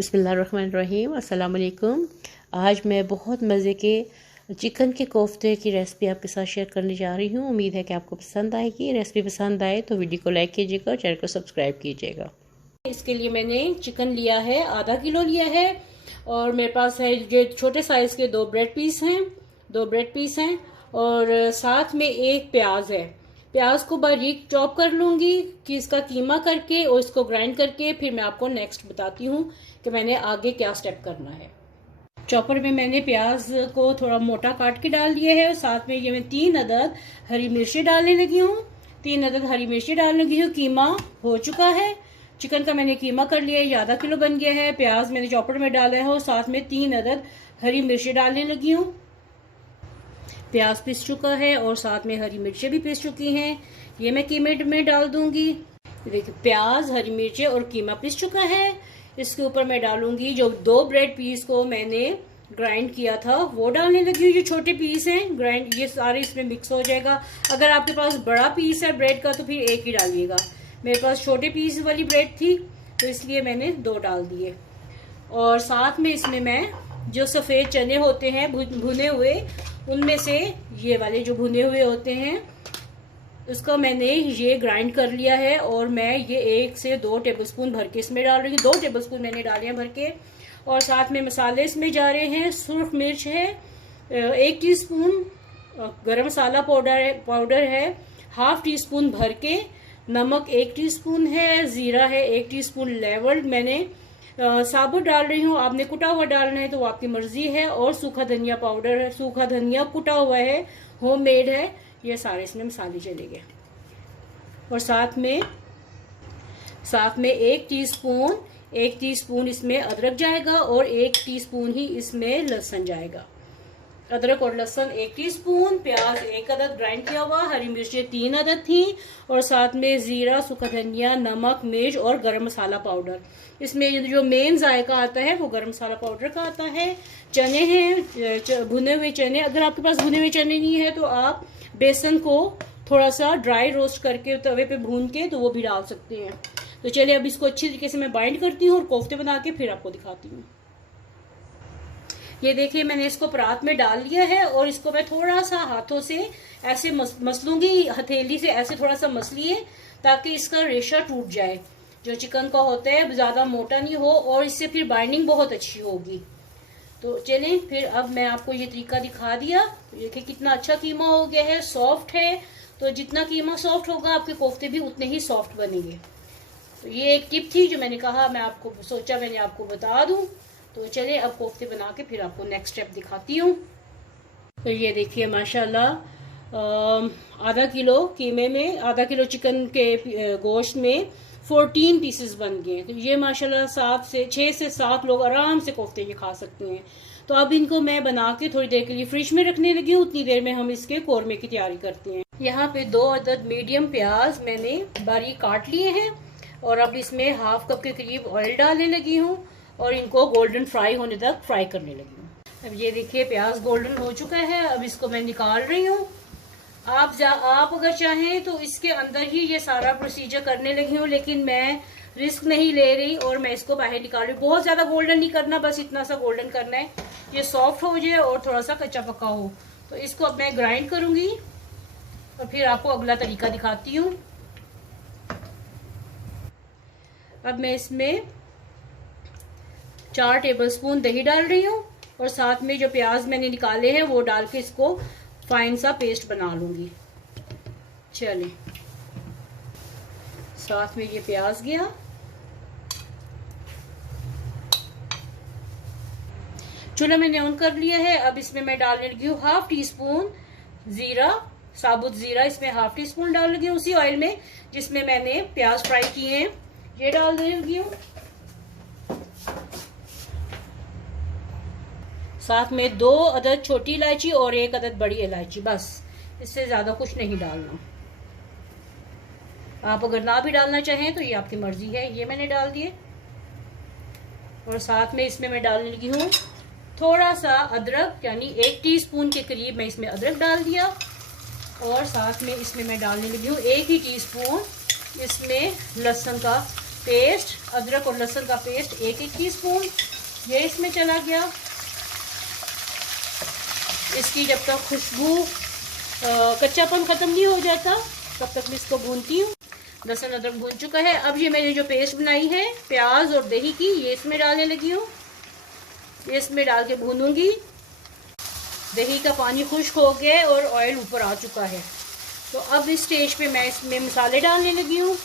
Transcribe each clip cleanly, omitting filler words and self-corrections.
बिस्मिल्लाहिर्रहमानिर्रहीम, अस्सलाम वालेकुम। आज मैं बहुत मज़े के चिकन के कोफ्ते की रेसिपी आपके साथ शेयर करने जा रही हूँ। उम्मीद है कि आपको पसंद आएगी। रेसिपी पसंद आए तो वीडियो को लाइक कीजिएगा और चैनल को सब्सक्राइब कीजिएगा। इसके लिए मैंने चिकन लिया है, आधा किलो लिया है, और मेरे पास है जो छोटे साइज़ के दो ब्रेड पीस हैं और साथ में एक प्याज है। प्याज को बारीक चॉप कर लूँगी कि इसका कीमा करके और इसको ग्राइंड करके फिर मैं आपको नेक्स्ट बताती हूँ कि मैंने आगे क्या स्टेप करना है। चॉपर में मैंने प्याज को थोड़ा मोटा काट के डाल दिया है और साथ में ये मैं 3 अदद हरी मिर्ची डालने लगी हूँ। 3 अदद हरी मिर्ची डालने लगी हूँ। कीमा हो चुका है, चिकन का मैंने कीमा कर लिया है, ये आधा किलो बन गया है। प्याज मैंने चॉपर में डाला है और साथ में 3 अदद हरी मिर्ची डालने लगी हूँ। प्याज पिस चुका है और साथ में हरी मिर्चें भी पिस चुकी हैं, ये मैं कीमे में डाल दूंगी। देखिए प्याज, हरी मिर्चें और कीमा पिस चुका है। इसके ऊपर मैं डालूंगी जो 2 ब्रेड पीस को मैंने ग्राइंड किया था वो डालने लगी हूँ। जो छोटे पीस हैं ग्राइंड, ये सारे इसमें मिक्स हो जाएगा। अगर आपके पास बड़ा पीस है ब्रेड का तो फिर एक ही डालिएगा। मेरे पास छोटे पीस वाली ब्रेड थी तो इसलिए मैंने 2 डाल दिए। और साथ में इसमें मैं जो सफ़ेद चने होते हैं भुने हुए, उनमें से ये वाले जो भुने हुए होते हैं उसका मैंने ये ग्राइंड कर लिया है और मैं ये 1 से 2 टेबलस्पून भर के इसमें डाल रही हूँ। 2 टेबलस्पून मैंने डाले हैं भर के। और साथ में मसाले इसमें जा रहे हैं। सुर्ख मिर्च है 1 टीस्पून, गरम मसाला पाउडर है 1/2 टीस्पून भर के, नमक 1 टीस्पून है, ज़ीरा है 1 टीस्पून लेवल्ड मैंने साबुत डाल रही हूँ। आपने कुटा हुआ डालना है तो वो आपकी मर्जी है। और सूखा धनिया पाउडर है, सूखा धनिया कुटा हुआ है, होममेड है। ये सारे इसमें मसाले चलेंगे। और साथ में 1 टीस्पून इसमें अदरक जाएगा और 1 टीस्पून ही इसमें लहसुन जाएगा। अदरक और लहसुन 1 टीस्पून, प्याज 1 अदद ग्राइंड किया हुआ, हरी मिर्चें 3 अदद थी, और साथ में ज़ीरा, सूखा धनिया, नमक, मिर्च और गरम मसाला पाउडर। इसमें जो मेन जायका आता है वो गरम मसाला पाउडर का आता है। चने हैं भुने हुए चने। अगर आपके पास भुने हुए चने नहीं है तो आप बेसन को थोड़ा सा ड्राई रोस्ट करके तवे पे भून के तो वो भी डाल सकते हैं। तो चलिए अब इसको अच्छी तरीके से मैं बाइंड करती हूँ और कोफ्ते बना के फिर आपको दिखाती हूँ। ये देखिए मैंने इसको परात में डाल लिया है और इसको मैं थोड़ा सा हाथों से ऐसे मसलूंगी, हथेली से ऐसे थोड़ा सा मसलिए ताकि इसका रेशा टूट जाए। जो चिकन का होता है ज़्यादा मोटा नहीं हो और इससे फिर बाइंडिंग बहुत अच्छी होगी। तो चलें फिर अब मैं आपको ये तरीका दिखा दिया। तो देखिए कितना अच्छा कीमा हो गया है, सॉफ्ट है। तो जितना कीमा सॉफ्ट होगा आपके कोफ्ते भी उतने ही सॉफ्ट बनेंगे। तो ये एक टिप थी जो मैंने कहा मैंने आपको बता दूं। तो चलिए अब कोफ्ते बना के फिर आपको नेक्स्ट स्टेप दिखाती हूँ। तो ये देखिए माशाल्लाह आधा किलो कीमे में, आधा किलो चिकन के गोश्त में 14 पीसेस बन गए। तो ये माशाल्लाह 6 से 7 लोग आराम से कोफ्ते ये खा सकते हैं। तो अब इनको मैं बना के थोड़ी देर के लिए फ्रिज में रखने लगी हूँ। उतनी देर में हम इसके कोरमे की तैयारी करते हैं। यहाँ पे 2 अदद मीडियम प्याज मैंने बारीक काट लिए हैं और अब इसमें 1/2 कप के करीब ऑयल डालने लगी हूँ और इनको गोल्डन फ्राई होने तक फ्राई करने लगी हूँ। अब ये देखिए प्याज गोल्डन हो चुका है। अब इसको मैं निकाल रही हूँ। आप अगर चाहें तो इसके अंदर ही ये सारा प्रोसीजर करने लगी हूँ, लेकिन मैं रिस्क नहीं ले रही और मैं इसको बाहर निकाल रही हूँ। बहुत ज़्यादा गोल्डन नहीं करना, बस इतना सा गोल्डन करना है, ये सॉफ्ट हो जाए और थोड़ा सा कच्चा पक्का हो। तो इसको अब मैं ग्राइंड करूँगी और फिर आपको अगला तरीका दिखाती हूँ। अब मैं इसमें 4 टेबलस्पून दही डाल रही हूँ और साथ में जो प्याज मैंने निकाले हैं वो डाल के इसको फाइन सा पेस्ट बना लूंगी। चलिए साथ में ये प्याज गया। चूल्हा मैंने ऑन कर लिया है। अब इसमें मैं डालने लगी हूँ 1/2 टीस्पून जीरा, साबुत जीरा इसमें 1/2 टीस्पून डाल लगी हूँ उसी ऑयल में जिसमें मैंने प्याज फ्राई किए हैं, ये डाल देने लगी हूँ। साथ में 2 अदद छोटी इलायची और 1 अदद बड़ी इलायची, बस इससे ज्यादा कुछ नहीं डालना। आप अगर ना भी डालना चाहें तो ये आपकी मर्जी है। ये मैंने डाल दिए और साथ में इसमें मैं डालने लगी हूँ थोड़ा सा अदरक, यानी 1 टीस्पून के करीब मैं इसमें अदरक डाल दिया। और साथ में इसमें मैं डालने लगी हूँ 1 ही टीस्पून इसमें लहसुन का पेस्ट, अदरक और लहसुन का पेस्ट 1-1 टीस्पून, ये इसमें चला गया। इसकी जब तक खुशबू कच्चापन ख़त्म नहीं हो जाता तब तक मैं इसको भूनती हूँ। लहसुन अदरक भून चुका है। अब ये मैंने जो पेस्ट बनाई है प्याज और दही की, ये इसमें डालने लगी हूँ। ये इसमें डाल के भूनूंगी। दही का पानी खुश्क हो गया और ऑयल ऊपर आ चुका है। तो अब इस स्टेज पे मैं इसमें मसाले डालने लगी हूँ।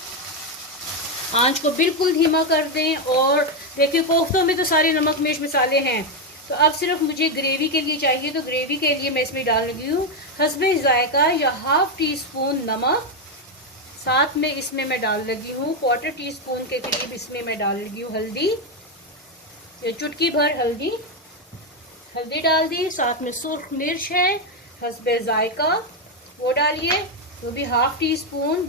आंच को बिल्कुल धीमा कर दें। और देखिए कोफ्तों में तो सारे नमक मिर्च मसाले हैं, तो अब सिर्फ मुझे ग्रेवी के लिए चाहिए। तो ग्रेवी के लिए मैं इसमें डाल लगी हूँ हस्बे जायका या 1/2 टीस्पून नमक। साथ में इसमें मैं डाल लगी हूँ 1/4 टीस्पून के करीब इसमें मैं डाल लगी हूँ हल्दी, ये चुटकी भर हल्दी डाल दी। साथ में सुर्ख मिर्च है हस्बे जायका, वो डालिए, वो भी 1/2 टीस्पून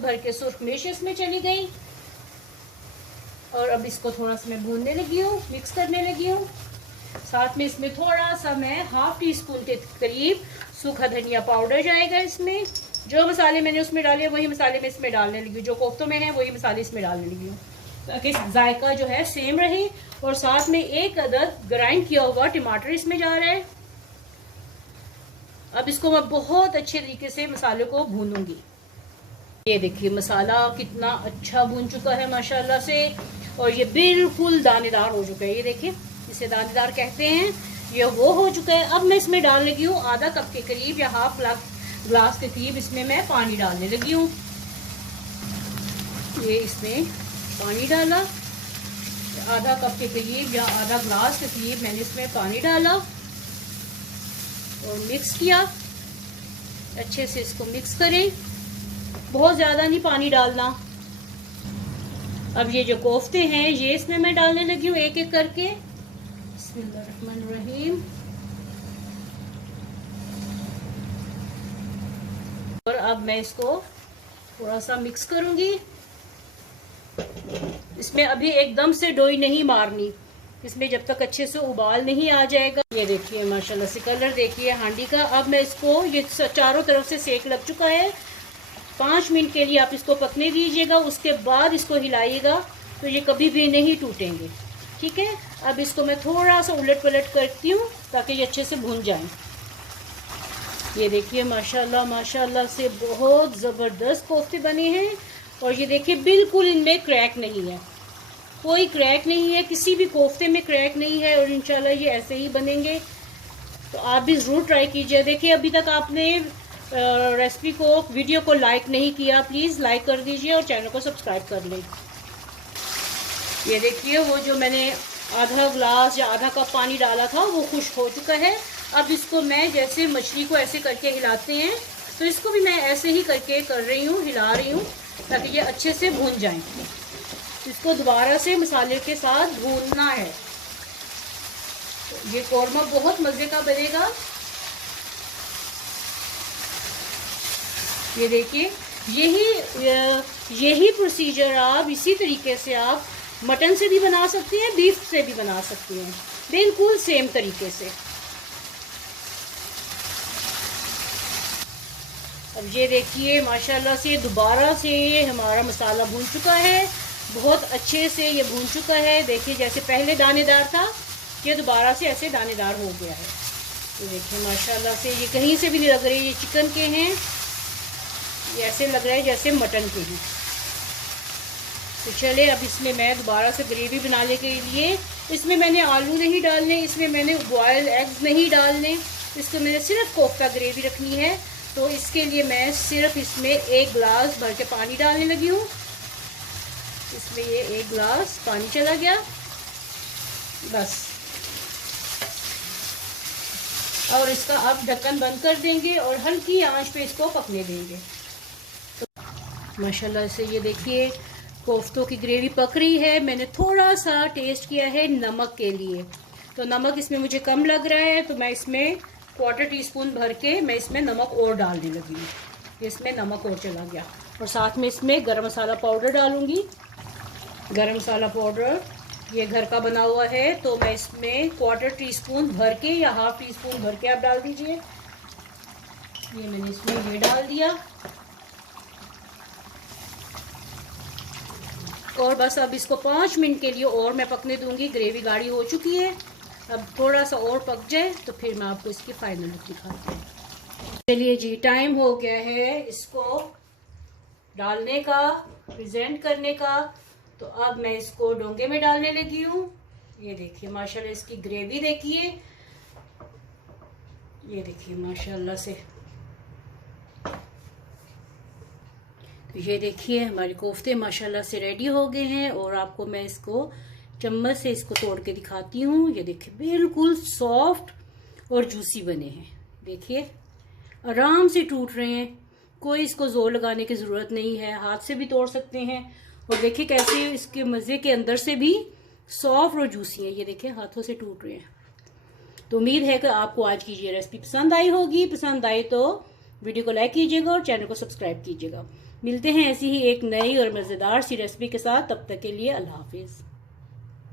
भर के सुर्ख मिर्च इसमें चली गई। और अब इसको थोड़ा सा मैं भूनने लगी हूँ, मिक्स करने लगी हूँ। साथ में इसमें थोड़ा सा मैं 1/2 टीस्पून के करीब सूखा धनिया पाउडर जाएगा इसमें। जो मसाले मैंने उसमें डाले वही मसाले मैं इसमें डालने लगी हूँ, जो कोफ्तों में है वही मसाले इसमें डालने लगी हूँ, ताकि जायका जो है सेम रहे। और साथ में 1 अदद ग्राइंड किया हुआ टमाटर इसमें जा रहा है। अब इसको मैं बहुत अच्छे तरीके से मसाले को भूनूंगी। ये देखिए मसाला कितना अच्छा भून चुका है माशाल्लाह से, और ये बिल्कुल दानेदार हो चुका है। ये देखिए इसे दानेदार कहते हैं। ये वो हो चुका है। अब मैं इसमें डाल लगी हूँ आधा कप के करीब या 1/2 ग्लास के करीब इसमें मैं पानी डालने लगी हूँ। ये इसमें पानी डाला, आधा कप के करीब या आधा ग्लास के करीब मैंने इसमें पानी डाला और मिक्स किया। अच्छे से इसको मिक्स करें, बहुत ज़्यादा नहीं पानी डालना। अब ये जो कोफ्ते हैं ये इसमें मैं डालने लगी हूँ एक एक करके। बिस्मिल्लाहिर्रहमानिर्रहीम। और अब मैं इसको थोड़ा सा मिक्स करूंगी। इसमें अभी एकदम से डोई नहीं मारनी, इसमें जब तक अच्छे से उबाल नहीं आ जाएगा। ये देखिए माशाल्लाह से कलर देखिए हांडी का। अब मैं इसको, ये चारों तरफ से सेक लग चुका है। 5 मिनट के लिए आप इसको पकने दीजिएगा, उसके बाद इसको हिलाइएगा तो ये कभी भी नहीं टूटेंगे। ठीक है, अब इसको मैं थोड़ा सा उलट पलट करती हूँ ताकि ये अच्छे से भून जाएं। ये देखिए माशाल्लाह माशाल्लाह से बहुत ज़बरदस्त कोफ्ते बने हैं। और ये देखिए बिल्कुल इनमें क्रैक नहीं है, कोई क्रैक नहीं है, किसी भी कोफ्ते में क्रैक नहीं है। और इंशाल्लाह ये ऐसे ही बनेंगे। तो आप भी ज़रूर ट्राई कीजिए। देखिए अभी तक आपने रेसिपी को, वीडियो को लाइक नहीं किया, प्लीज़ लाइक कर दीजिए और चैनल को सब्सक्राइब कर लें। ये देखिए वो जो मैंने आधा ग्लास या आधा कप पानी डाला था वो खुश्क हो चुका है। अब इसको मैं, जैसे मछली को ऐसे करके हिलाते हैं, तो इसको भी मैं ऐसे ही करके कर रही हूँ, हिला रही हूँ ताकि ये अच्छे से भून जाएं। इसको दोबारा से मसाले के साथ भूनना है। ये कौरमा बहुत मज़े का बनेगा। ये देखिए यही प्रोसीजर आप इसी तरीके से आप मटन से भी बना सकती हैं, बीफ से भी बना सकती हैं, बिल्कुल सेम तरीके से। अब ये देखिए माशाल्लाह से दोबारा से हमारा मसाला भून चुका है, बहुत अच्छे से ये भून चुका है। देखिए जैसे पहले दानेदार था, ये दोबारा से ऐसे दानेदार हो गया है। तो देखिए माशाल्लाह से ये कहीं से भी नहीं लग रही ये चिकन के हैं, ये ऐसे लग रहा है जैसे मटन के हैं। तो चले अब इसमें मैं दोबारा से ग्रेवी बनाने के लिए, इसमें मैंने आलू नहीं डालने, इसमें मैंने बॉयल्ड एग्स नहीं डालने, इसको मैंने सिर्फ कोफ्ता ग्रेवी रखनी है। तो इसके लिए मैं सिर्फ इसमें 1 गिलास भर के पानी डालने लगी हूँ। इसमें ये 1 गिलास पानी चला गया बस। और इसका अब ढक्कन बंद कर देंगे और हल्की आंच पे इसको पकने देंगे। तो माशाल्लाह से ये देखिए कोफ्तों की ग्रेवी पक रही है। मैंने थोड़ा सा टेस्ट किया है नमक के लिए, तो नमक इसमें मुझे कम लग रहा है, तो मैं इसमें 1/4 टीस्पून भर के मैं इसमें नमक और डालने लगी हूँ। इसमें नमक और चला गया। और साथ में इसमें गरम मसाला पाउडर डालूँगी। गरम मसाला पाउडर ये घर का बना हुआ है, तो मैं इसमें 1/4 टीस्पून भर के या 1/2 टीस्पून भर के आप डाल दीजिए। ये मैंने इसमें ये डाल दिया। और बस अब इसको 5 मिनट के लिए और मैं पकने दूंगी। ग्रेवी गाढ़ी हो चुकी है, अब थोड़ा सा और पक जाए तो फिर मैं आपको इसकी फाइनल लुक दिखाती हूँ। चलिए जी, टाइम हो गया है इसको डालने का, प्रेजेंट करने का। तो अब मैं इसको डोंगे में डालने लगी हूँ। ये देखिए माशाल्लाह इसकी ग्रेवी देखिए, ये देखिए माशाल्लाह से। तो ये देखिए हमारे कोफ्ते माशाल्लाह से रेडी हो गए हैं और आपको मैं इसको चम्मच से इसको तोड़ के दिखाती हूँ। ये देखिए बिल्कुल सॉफ्ट और जूसी बने हैं। देखिए आराम से टूट रहे हैं, कोई इसको जोर लगाने की ज़रूरत नहीं है, हाथ से भी तोड़ सकते हैं। और देखिए कैसे इसके मज़े के अंदर से भी सॉफ्ट और जूसी है। ये देखिए हाथों से टूट रहे हैं। तो उम्मीद है कि आपको आज की ये रेसिपी पसंद आई होगी। पसंद आई तो वीडियो को लाइक कीजिएगा और चैनल को सब्सक्राइब कीजिएगा। मिलते हैं ऐसी ही एक नई और मज़ेदार सी रेसिपी के साथ। तब तक के लिए अल्लाह हाफिज़।